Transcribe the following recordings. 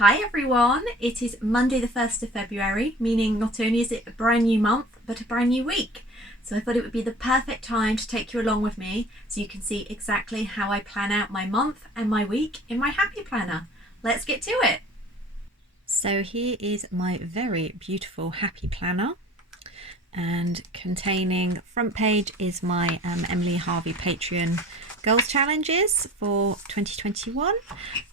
Hi everyone, it is Monday the 1st of February, meaning not only is it a brand new month, but a brand new week. So I thought it would be the perfect time to take you along with me so you can see exactly how I plan out my month and my week in my Happy Planner. Let's get to it. So here is my very beautiful Happy Planner, and containing front page is my Emily Harvey Patreon goals challenges for 2021,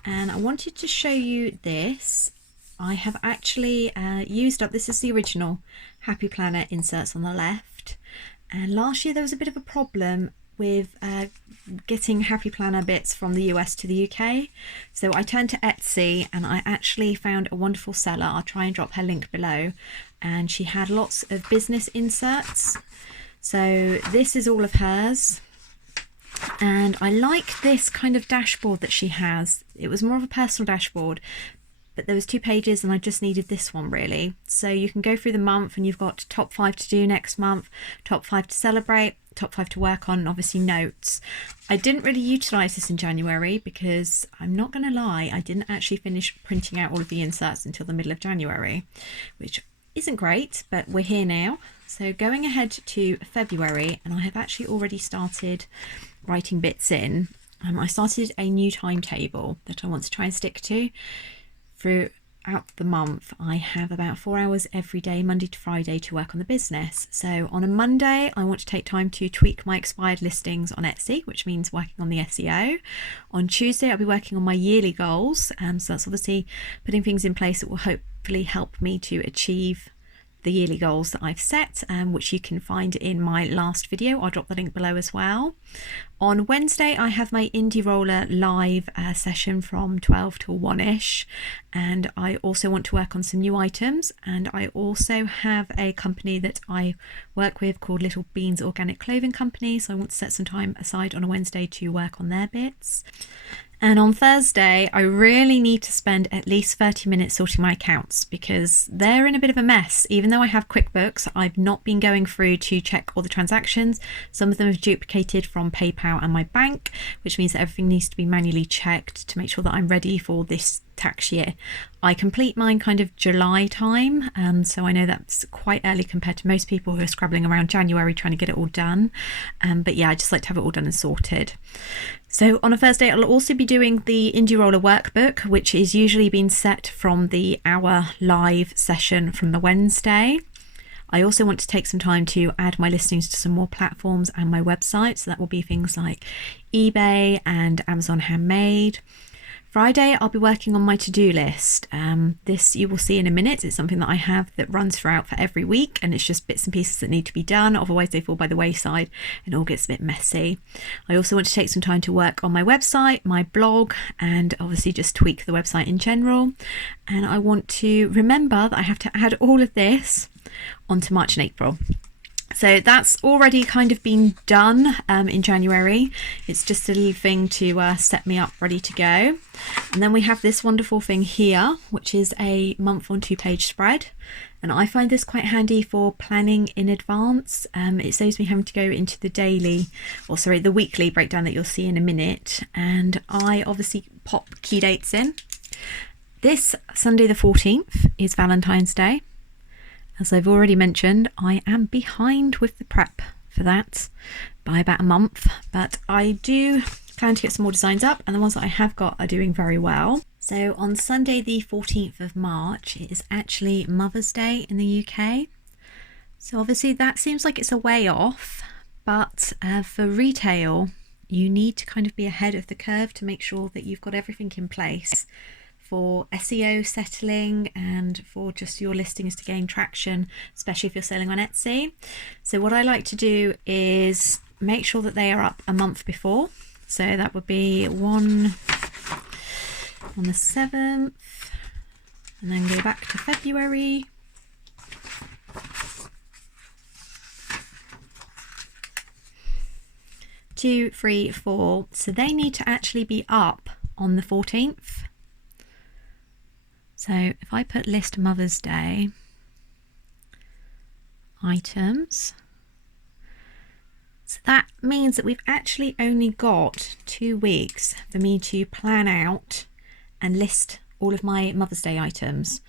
and I wanted to show you this. I have actually used up, this is the original Happy Planner inserts on the left, and last year there was a bit of a problem with getting Happy Planner bits from the US to the UK, so I turned to Etsy and I actually found a wonderful seller. I'll try and drop her link below, and she had lots of business inserts. So this is all of hers, and I like this kind of dashboard that she has. It was more of a personal dashboard, but there was 2 pages and I just needed this one really. So you can go through the month and you've got top 5 to do next month, top 5 to celebrate, top 5 to work on, and obviously notes. I didn't really utilize this in January because I'm not going to lie, I didn't actually finish printing out all of the inserts until the middle of January, which isn't great, but we're here now. So going ahead to February, and I have actually already started writing bits in. I started a new timetable that I want to try and stick to throughout the month. I have about 4 hours every day, Monday to Friday, to work on the business. So on a Monday, I want to take time to tweak my expired listings on Etsy, which means working on the SEO. On Tuesday, I'll be working on my yearly goals. So that's obviously putting things in place that will hopefully help me to achieve the yearly goals that I've set, which you can find in my last video. I'll drop the link below as well. On Wednesday, I have my Indie Roller live session from 12 till 1ish, and I also want to work on some new items. And I also have a company that I work with called Little Beans Organic Clothing Company, so I want to set some time aside on a Wednesday to work on their bits. And on Thursday, I really need to spend at least 30 minutes sorting my accounts because they're in a bit of a mess. Even though I have QuickBooks, I've not been going through to check all the transactions. Some of them have duplicated from PayPal and my bank, which means that everything needs to be manually checked to make sure that I'm ready for this tax year. I complete mine kind of July time, so I know that's quite early compared to most people who are scrabbling around January trying to get it all done. But yeah, I just like to have it all done and sorted. So on a Thursday, I'll also be doing the Indie Roller workbook, which is usually being set from the hour live session from the Wednesday. I also want to take some time to add my listings to some more platforms and my website. So that will be things like eBay and Amazon Handmade. Friday, I'll be working on my to-do list. This you will see in a minute. It's something that I have that runs throughout for every week, and it's just bits and pieces that need to be done. Otherwise, they fall by the wayside and it all gets a bit messy. I also want to take some time to work on my website, my blog, and obviously just tweak the website in general. And I want to remember that I have to add all of this onto March and April. So that's already kind of been done in January. It's just a little thing to set me up ready to go. And then we have this wonderful thing here, which is a month on 2-page spread. And I find this quite handy for planning in advance. It saves me having to go into the weekly breakdown that you'll see in a minute. And I obviously pop key dates in. This Sunday the 14th is Valentine's Day. As I've already mentioned, I am behind with the prep for that by about a month, but I do plan to get some more designs up, and the ones that I have got are doing very well. So on Sunday the 14th of March, it is actually Mother's Day in the UK. So obviously that seems like it's a way off, but for retail, you need to kind of be ahead of the curve to make sure that you've got everything in place for SEO settling and for just your listings to gain traction, especially if you're selling on Etsy. So what I like to do is make sure that they are up a month before. So that would be one on the 7th, and then go back to February. Two, three, four. So they need to actually be up on the 14th. So if I put list Mother's Day items, so that means that we've actually only got 2 weeks for me to plan out and list all of my Mother's Day items.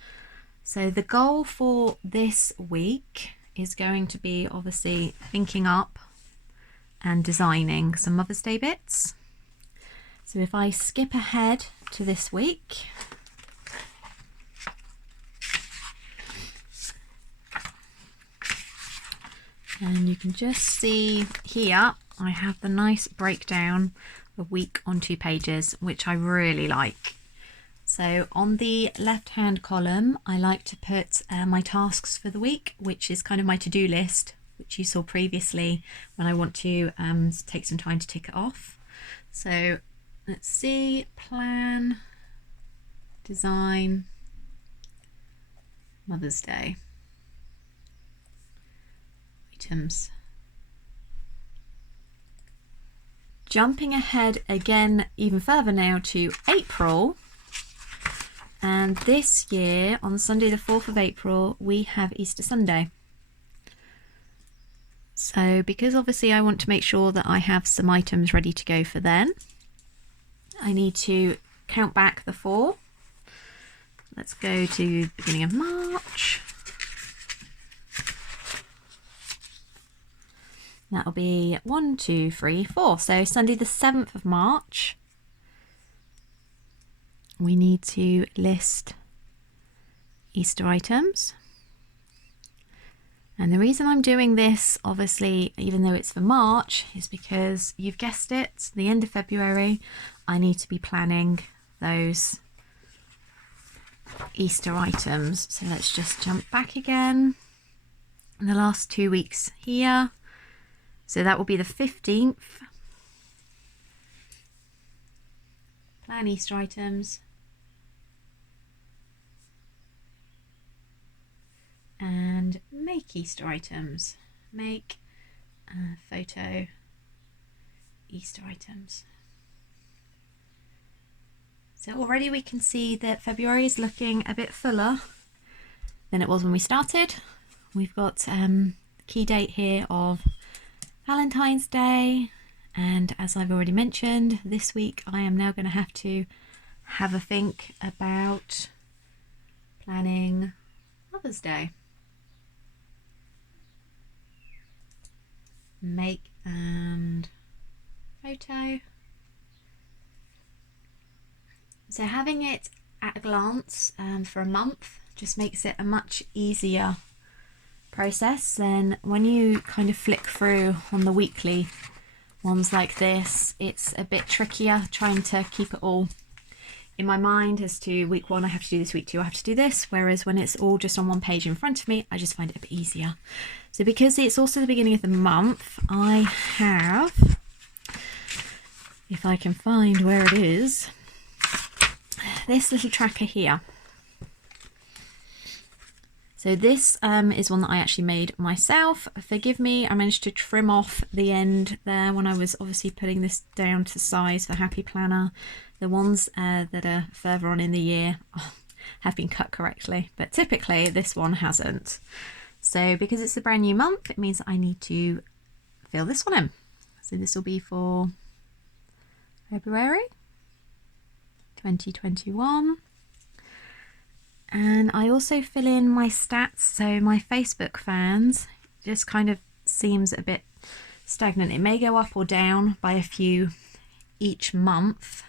So the goal for this week is going to be obviously thinking up and designing some Mother's Day bits. So if I skip ahead to this week, and you can just see here I have the nice breakdown of week on 2 pages, which I really like. So on the left hand column, I like to put my tasks for the week, which is kind of my to-do list, which you saw previously when I want to take some time to tick it off. So let's see, plan, design, Mother's Day, items. Jumping ahead again even further now to April. And this year, on Sunday the 4th of April, we have Easter Sunday. So because obviously I want to make sure that I have some items ready to go for then, I need to count back the 4. Let's go to the beginning of March. That'll be 1, 2, 3, 4. So Sunday the 7th of March. We need to list Easter items. And the reason I'm doing this, obviously, even though it's for March, is because you've guessed it, the end of February, I need to be planning those Easter items. So let's just jump back again. In the last 2 weeks here. So that will be the 15th. Plan Easter items. And make Easter items. Make photo Easter items. So already we can see that February is looking a bit fuller than it was when we started. We've got key date here of Valentine's Day, and as I've already mentioned, this week I am now going to have a think about planning Mother's Day. Make and photo. So having it at a glance for a month just makes it a much easier process than when you kind of flick through on the weekly ones like this. It's a bit trickier trying to keep it all in my mind as to week 1 I have to do this, week 2 I have to do this, whereas when it's all just on one page in front of me, I just find it a bit easier. So because it's also the beginning of the month, I have, if I can find where it is, this little tracker here. So this is one that I actually made myself. Forgive me, I managed to trim off the end there when I was obviously putting this down to size for Happy Planner. The ones that are further on in the year have been cut correctly, but typically this one hasn't. So because it's a brand new month, it means that I need to fill this one in. So this will be for February 2021. And I also fill in my stats, so my Facebook fans just kind of seems a bit stagnant. It may go up or down by a few each month,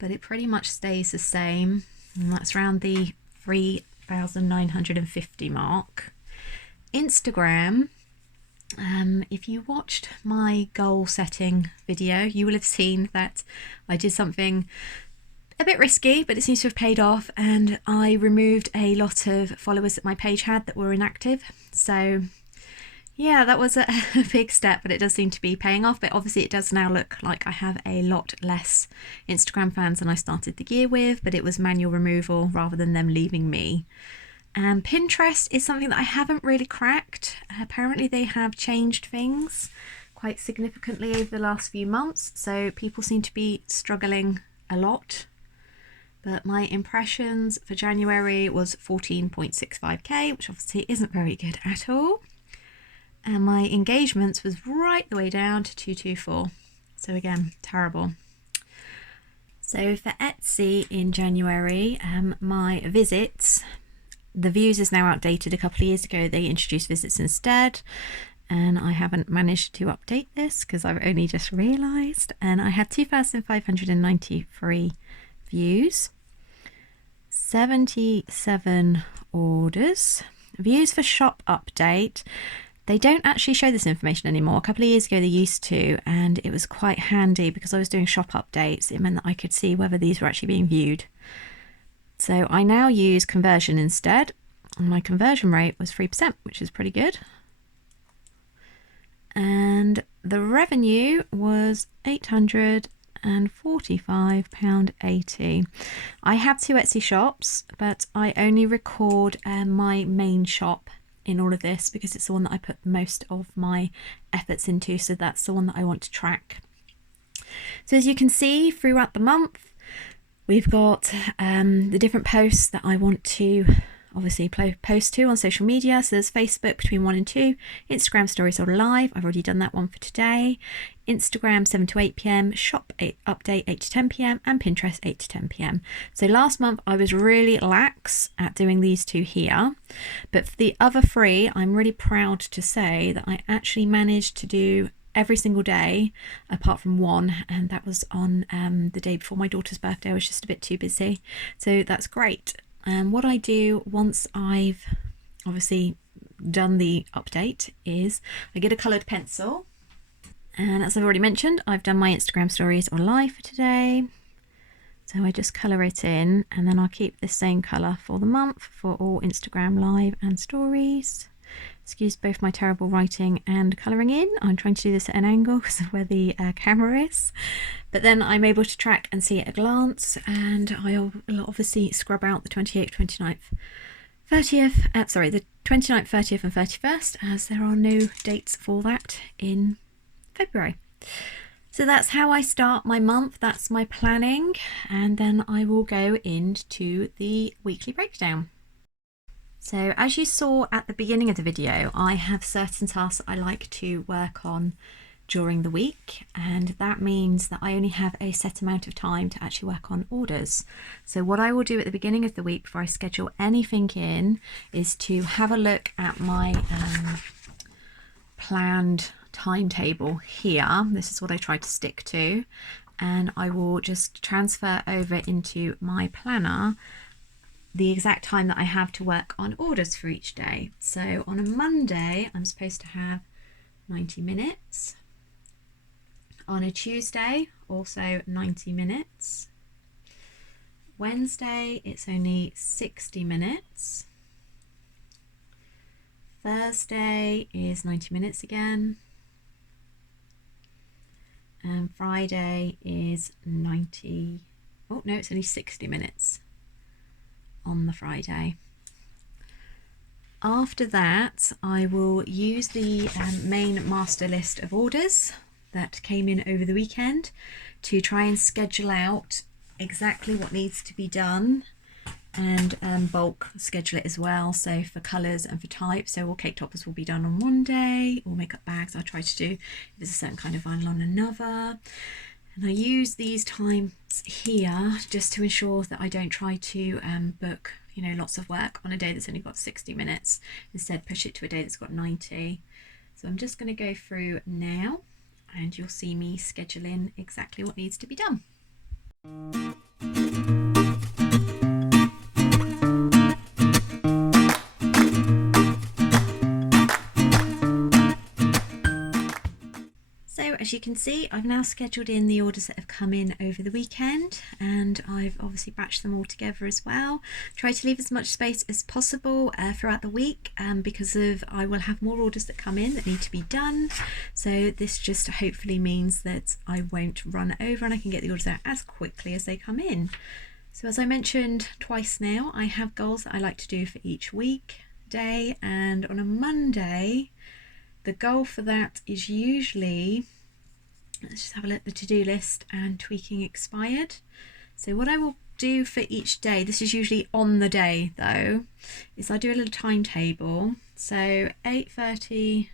but it pretty much stays the same, and that's around the 3,950 mark. Instagram, if you watched my goal setting video, you will have seen that I did something a bit risky, but it seems to have paid off, and I removed a lot of followers that my page had that were inactive. So yeah, that was a big step, but it does seem to be paying off. But obviously it does now look like I have a lot less Instagram fans than I started the year with, but it was manual removal rather than them leaving me. And Pinterest is something that I haven't really cracked. Apparently they have changed things quite significantly over the last few months, so people seem to be struggling a lot. But my impressions for January was 14.65k, which obviously isn't very good at all. And my engagements was right the way down to 224. So again, terrible. So for Etsy in January, my visits, the views is now outdated. A couple of years ago they introduced visits instead, and I haven't managed to update this because I've only just realised. And I had 2,593 views, 77 orders. Views for shop update. They don't actually show this information anymore. A couple of years ago they used to, and it was quite handy because I was doing shop updates. It meant that I could see whether these were actually being viewed. So I now use conversion instead, and my conversion rate was 3%, which is pretty good. And the revenue was £845.80. I have 2 Etsy shops, but I only record my main shop in all of this because it's the one that I put most of my efforts into, so that's the one that I want to track. So as you can see throughout the month, we've got the different posts that I want to obviously post to on social media. So there's Facebook between 1 and 2, Instagram stories or live, I've already done that one for today, Instagram 7 to 8 p.m, shop update 8 to 10 p.m, and Pinterest 8 to 10 p.m. So last month I was really lax at doing these 2 here, but for the other 3 I'm really proud to say that I actually managed to do every single day apart from 1, and that was on the day before my daughter's birthday. I was just a bit too busy, so that's great. And what I do once I've obviously done the update is I get a coloured pencil, and as I've already mentioned, I've done my Instagram stories or live for today, so I just colour it in, and then I'll keep the same colour for the month for all Instagram live and stories. Excuse both my terrible writing and colouring in. I'm trying to do this at an angle because of where the camera is. But then I'm able to track and see at a glance, and I'll obviously scrub out the 28th, 29th, 30th, the 29th, 30th and 31st, as there are no dates for that in February. So that's how I start my month, that's my planning, and then I will go into the weekly breakdown. So as you saw at the beginning of the video, I have certain tasks that I like to work on during the week, and that means that I only have a set amount of time to actually work on orders. So what I will do at the beginning of the week before I schedule anything in is to have a look at my planned timetable here. This is what I try to stick to, and I will just transfer over into my planner the exact time that I have to work on orders for each day. So on a Monday I'm supposed to have 90 minutes. On a Tuesday also 90 minutes. Wednesday it's only 60 minutes. Thursday is 90 minutes again. And Friday is 90, oh no, it's only 60 minutes on the Friday. After that I will use the main master list of orders that came in over the weekend to try and schedule out exactly what needs to be done, and bulk schedule it as well, so for colours and for types. So all cake toppers will be done on one day, all makeup bags I'll try to do if it's a certain kind of vinyl on another. And I use these times here just to ensure that I don't try to book, you know, lots of work on a day that's only got 60 minutes. Instead, push it to a day that's got 90. So I'm just going to go through now, and you'll see me schedule in exactly what needs to be done. So as you can see, I've now scheduled in the orders that have come in over the weekend, and I've obviously batched them all together as well. Try to leave as much space as possible throughout the week because I will have more orders that come in that need to be done. So this just hopefully means that I won't run over and I can get the orders out as quickly as they come in. So as I mentioned twice now, I have goals that I like to do for each weekday, and on a Monday the goal for that is usually, let's just have a look at the to-do list, and tweaking expired. So what I will do for each day, this is usually on the day though, is I do a little timetable. So 8:30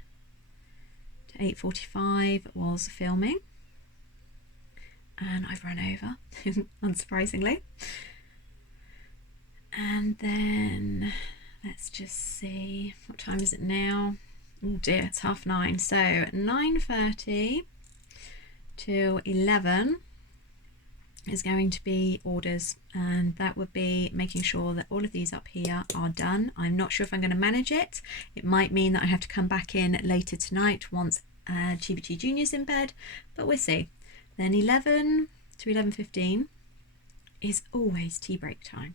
to 8:45 was filming. and I've run over, unsurprisingly. And then let's just see, what time is it now? Oh dear, it's 9:30. So 9:30 to 11 is going to be orders, and that would be making sure that all of these up here are done. I'm not sure if I'm going to manage it. It might mean that I have to come back in later tonight once Chibi Junior's in bed, but we'll see. Then 11 to 11:15 is always tea break time,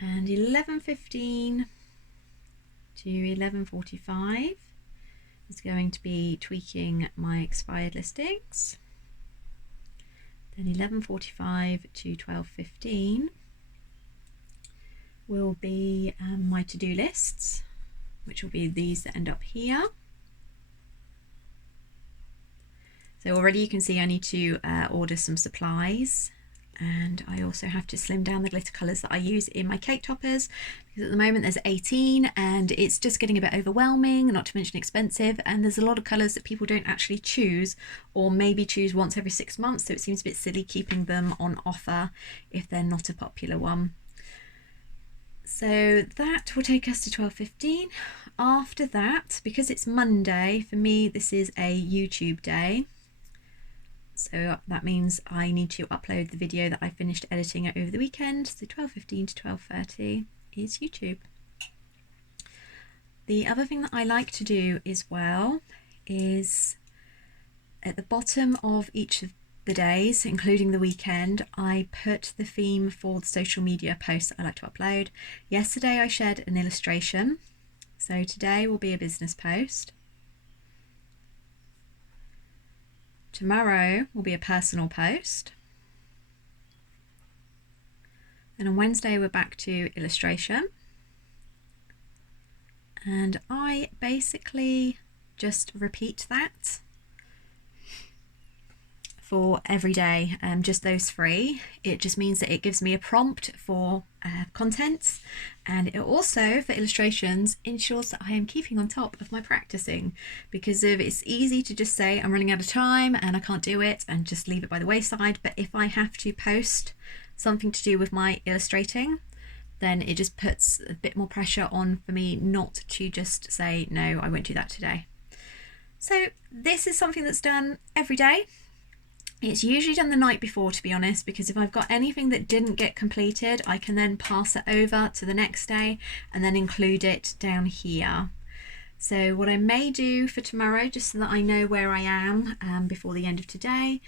and 11:15 to 11:45 is going to be tweaking my expired listings. Then 11:45 to 12:15 will be my to-do lists, which will be these that end up here. So already you can see I need to order some supplies, and I also have to slim down the glitter colours that I use in my cake toppers, because at the moment there's 18 and it's just getting a bit overwhelming, not to mention expensive, and there's a lot of colours that people don't actually choose, or maybe choose once every 6 months, so it seems a bit silly keeping them on offer if they're not a popular one. So that will take us to 12:15. After that, because it's Monday, for me this is a YouTube day. So that means I need to upload the video that I finished editing over the weekend. So 12:15 to 12:30 is YouTube. The other thing that I like to do as well is at the bottom of each of the days, including the weekend, I put the theme for the social media posts that I like to upload. Yesterday I shared an illustration, so today will be a business post. Tomorrow will be a personal post. Then on Wednesday we're back to illustration. And I basically just repeat that for every day, just those 3. It just means that it gives me a prompt for content, and it also, for illustrations, ensures that I am keeping on top of my practicing, because if it's easy to just say I'm running out of time and I can't do it and just leave it by the wayside, but if I have to post something to do with my illustrating, then it just puts a bit more pressure on for me not to just say no, I won't do that today. So this is something that's done every day. It's usually done the night before, to be honest, because if I've got anything that didn't get completed, I can then pass it over to the next day and then include it down here. So what I may do for tomorrow, just so that I know where I am before the end of today,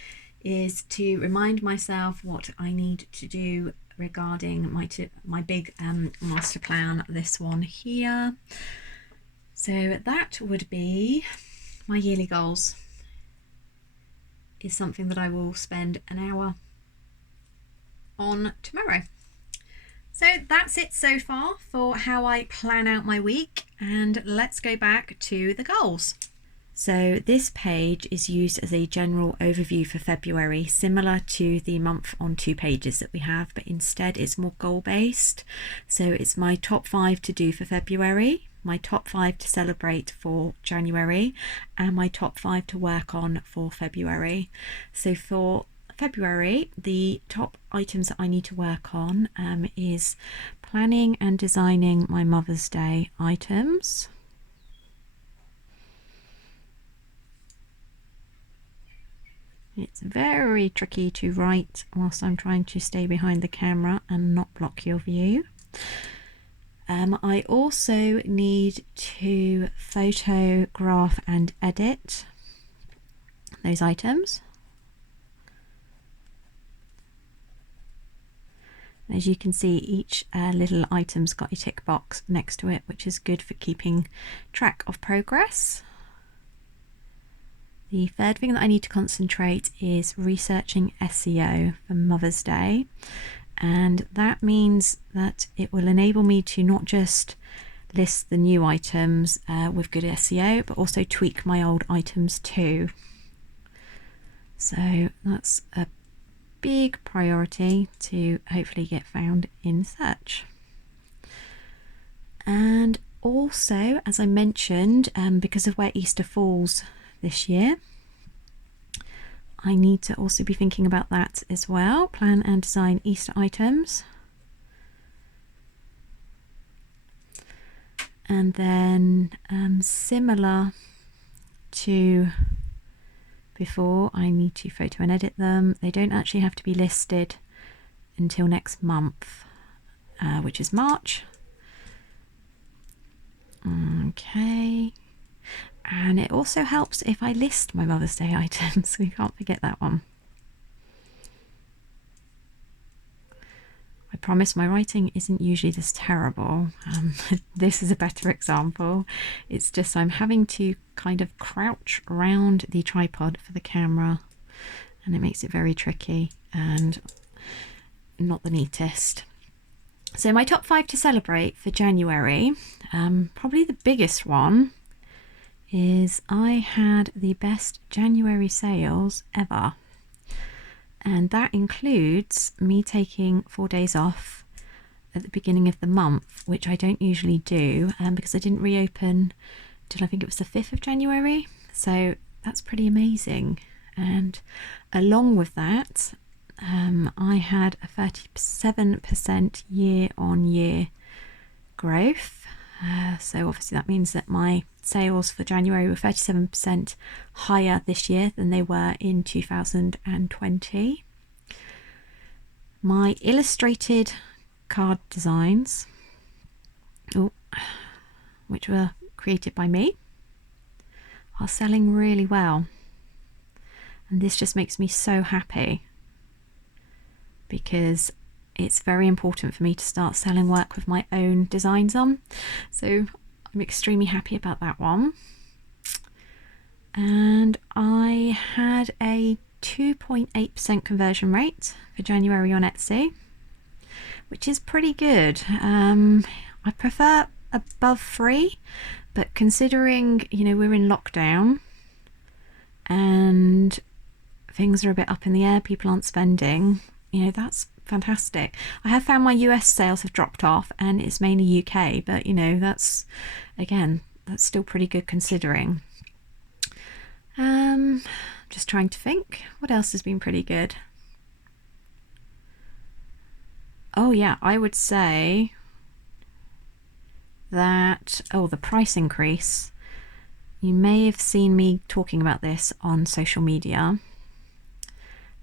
is to remind myself what I need to do regarding my big master plan, this one here. So that would be my yearly goals. Is something that I will spend an hour on tomorrow. So that's it so far for how I plan out my week, and let's go back to the goals. So this page is used as a general overview for February, similar to the month on 2 pages that we have, but instead it's more goal based. So it's my top 5 to do for February, my top 5 to celebrate for January, and my top 5 to work on for February. So for February, the top items that I need to work on is planning and designing my Mother's Day items. It's very tricky to write whilst I'm trying to stay behind the camera and not block your view. I also need to photograph and edit those items. As you can see, each little item's got a tick box next to it, which is good for keeping track of progress. The third thing that I need to concentrate is researching SEO for Mother's Day, and that means that it will enable me to not just list the new items with good SEO, but also tweak my old items too. So that's a big priority to hopefully get found in search. And also, as I mentioned, because of where Easter falls this year, I need to also be thinking about that as well. Plan and design Easter items. And then similar to before, I need to photo and edit them. They don't actually have to be listed until next month, which is March. Okay. And it also helps if I list my Mother's Day items. We can't forget that one. I promise my writing isn't usually this terrible. This is a better example. It's just I'm having to kind of crouch around the tripod for the camera, and it makes it very tricky and not the neatest. So my top 5 to celebrate for January, probably the biggest one is I had the best January sales ever. And that includes me taking 4 days off at the beginning of the month, which I don't usually do because I didn't reopen till I think it was the 5th of January. So that's pretty amazing. And along with that, I had a 37% year-on-year growth. So obviously that means that my sales for January were 37% higher this year than they were in 2020. My illustrated card designs, which were created by me, are selling really well. And this just makes me so happy because it's very important for me to start selling work with my own designs on. So I'm extremely happy about that one. And I had a 2.8% conversion rate for January on Etsy, which is pretty good. I prefer above 3, but considering, we're in lockdown and things are a bit up in the air, people aren't spending, that's fantastic. I have found my US sales have dropped off and it's mainly UK, but that's still pretty good considering. Just trying to think what else has been pretty good. Oh yeah, I would say that the price increase. You may have seen me talking about this on social media,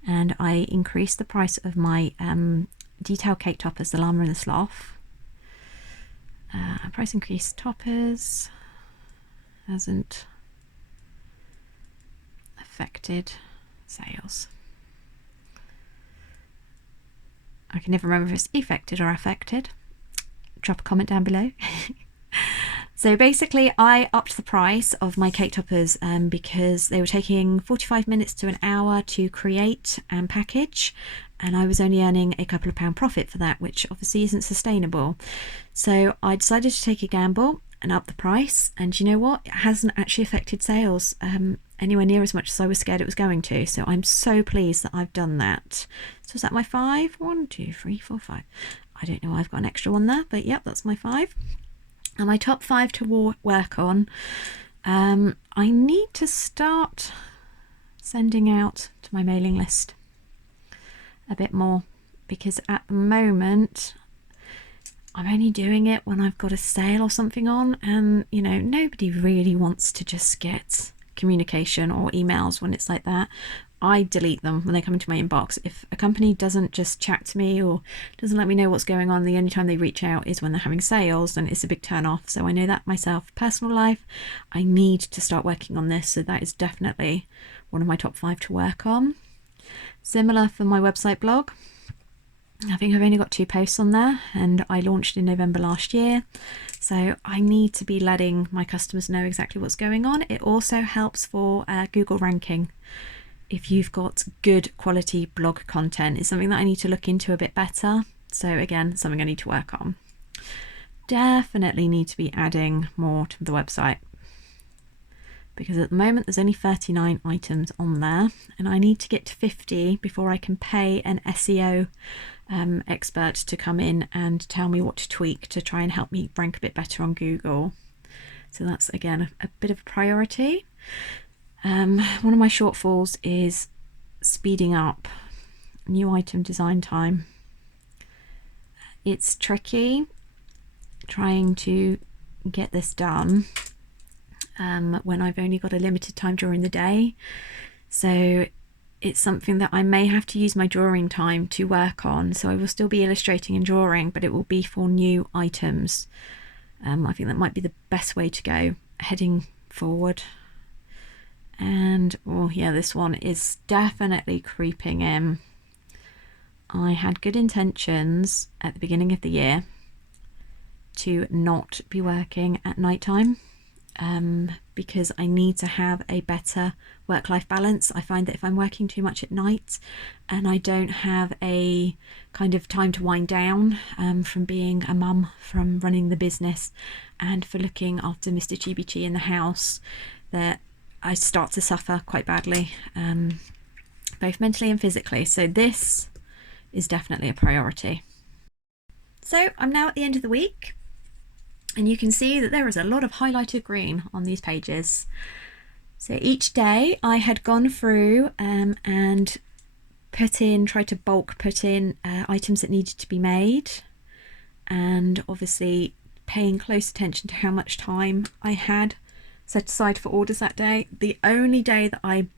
and I increased the price of my detail cake toppers, the llama and the sloth. Price increase toppers hasn't affected sales. I can never remember if it's affected or affected. Drop a comment down below. So basically I upped the price of my cake toppers because they were taking 45 minutes to an hour to create and package, and I was only earning a couple of pound profit for that, which obviously isn't sustainable. So I decided to take a gamble and up the price, and you know what, it hasn't actually affected sales anywhere near as much as I was scared it was going to. So I'm so pleased that I've done that. So is that my 5? 1, 2, 3, 4, 5. I don't know why I've got an extra one there, but yep, that's my 5. And my top 5 to work on, I need to start sending out to my mailing list a bit more, because at the moment I'm only doing it when I've got a sale or something on, and nobody really wants to just get communication or emails when it's like that. I delete them when they come into my inbox. If a company doesn't just chat to me or doesn't let me know what's going on, the only time they reach out is when they're having sales, and it's a big turn off. So I know that myself. Personal life, I need to start working on this, so that is definitely one of my top 5 to work on. Similar for my website blog. I think I've only got 2 posts on there, and I launched in November last year, so I need to be letting my customers know exactly what's going on. It also helps for Google ranking. If you've got good quality blog content, it's something that I need to look into a bit better. So again, something I need to work on. Definitely need to be adding more to the website, because at the moment there's only 39 items on there, and I need to get to 50 before I can pay an SEO expert to come in and tell me what to tweak to try and help me rank a bit better on Google. So that's again a bit of a priority. One of my shortfalls is speeding up new item design time. It's tricky trying to get this done when I've only got a limited time during the day. So it's something that I may have to use my drawing time to work on. So I will still be illustrating and drawing, but it will be for new items. I think that might be the best way to go heading forward. And oh yeah, this one is definitely creeping in. I had good intentions at the beginning of the year to not be working at night time, because I need to have a better work-life balance. I find that if I'm working too much at night and I don't have a kind of time to wind down from being a mum, from running the business, and for looking after Mr. Chibichi in the house, that I start to suffer quite badly, both mentally and physically. So this is definitely a priority. So I'm now at the end of the week, and you can see that there is a lot of highlighted green on these pages. So each day I had gone through and tried to bulk put in items that needed to be made, and obviously paying close attention to how much time I had set aside for orders that day. The only day that I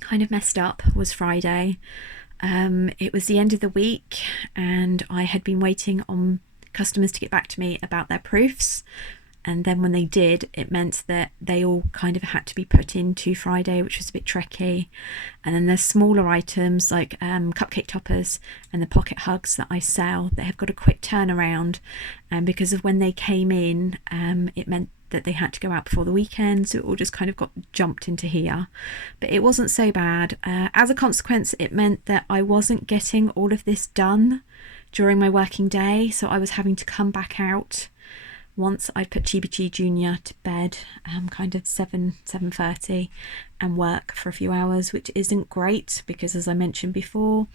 kind of messed up was Friday. It was the end of the week and I had been waiting on customers to get back to me about their proofs, and then when they did, it meant that they all kind of had to be put into Friday, which was a bit tricky. And then there's smaller items like cupcake toppers and the pocket hugs that I sell that have got a quick turnaround, and because of when they came in, it meant that they had to go out before the weekend, so it all just kind of got jumped into here. But it wasn't so bad. As a consequence, it meant that I wasn't getting all of this done during my working day, so I was having to come back out once I'd put Chibichi Jr. to bed, kind of 7:30, and work for a few hours, which isn't great because, as I mentioned before,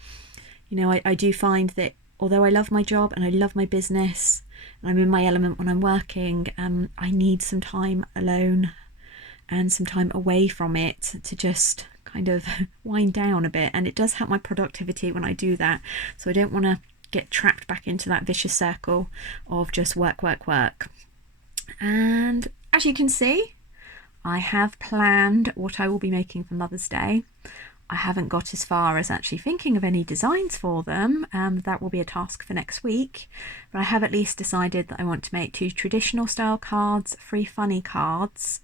you know, I do find that although I love my job and I love my business and I'm in my element when I'm working, I need some time alone and some time away from it to just kind of wind down a bit. And it does help my productivity when I do that. So I don't want to get trapped back into that vicious circle of just work, work, work. And as you can see, I have planned what I will be making for Mother's Day. I haven't got as far as actually thinking of any designs for them. That will be a task for next week. But I have at least decided that I want to make 2 traditional style cards, 3 funny cards.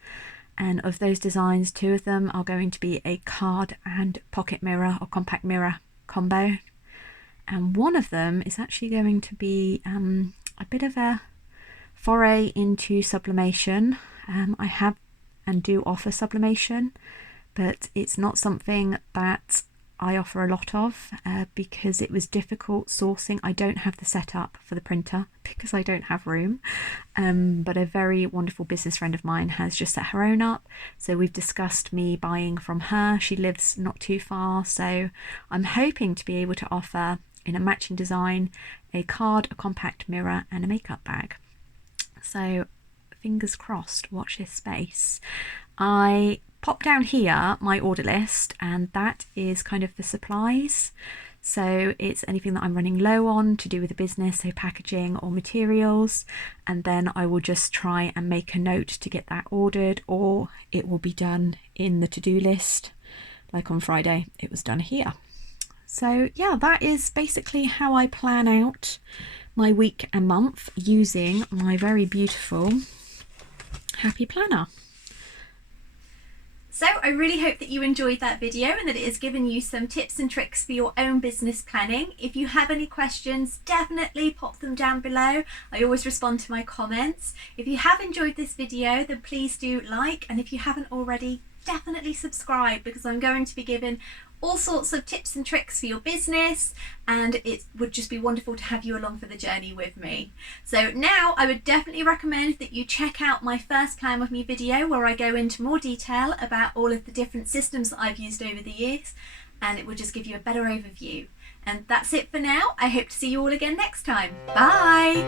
And of those designs, 2 of them are going to be a card and pocket mirror or compact mirror combo. And one of them is actually going to be a bit of a foray into sublimation. I have and do offer sublimation, but it's not something that I offer a lot of because it was difficult sourcing. I don't have the setup for the printer because I don't have room, but a very wonderful business friend of mine has just set her own up, so we've discussed me buying from her. She lives not too far, so I'm hoping to be able to offer in a matching design a card, a compact mirror and a makeup bag. So fingers crossed, watch this space. I pop down here my order list, and that is kind of the supplies. So it's anything that I'm running low on to do with the business, so packaging or materials, and then I will just try and make a note to get that ordered, or it will be done in the to-do list. Like on Friday, it was done here. So yeah, that is basically how I plan out my week and month using my very beautiful Happy Planner. So I really hope that you enjoyed that video and that it has given you some tips and tricks for your own business planning. If you have any questions, definitely pop them down below. I always respond to my comments. If you have enjoyed this video, then please do like, and if you haven't already, definitely subscribe, because I'm going to be giving all sorts of tips and tricks for your business, and it would just be wonderful to have you along for the journey with me. So now I would definitely recommend that you check out my first Plan With Me video, where I go into more detail about all of the different systems that I've used over the years, and it will just give you a better overview. And that's it for now. I hope to see you all again next time. Bye!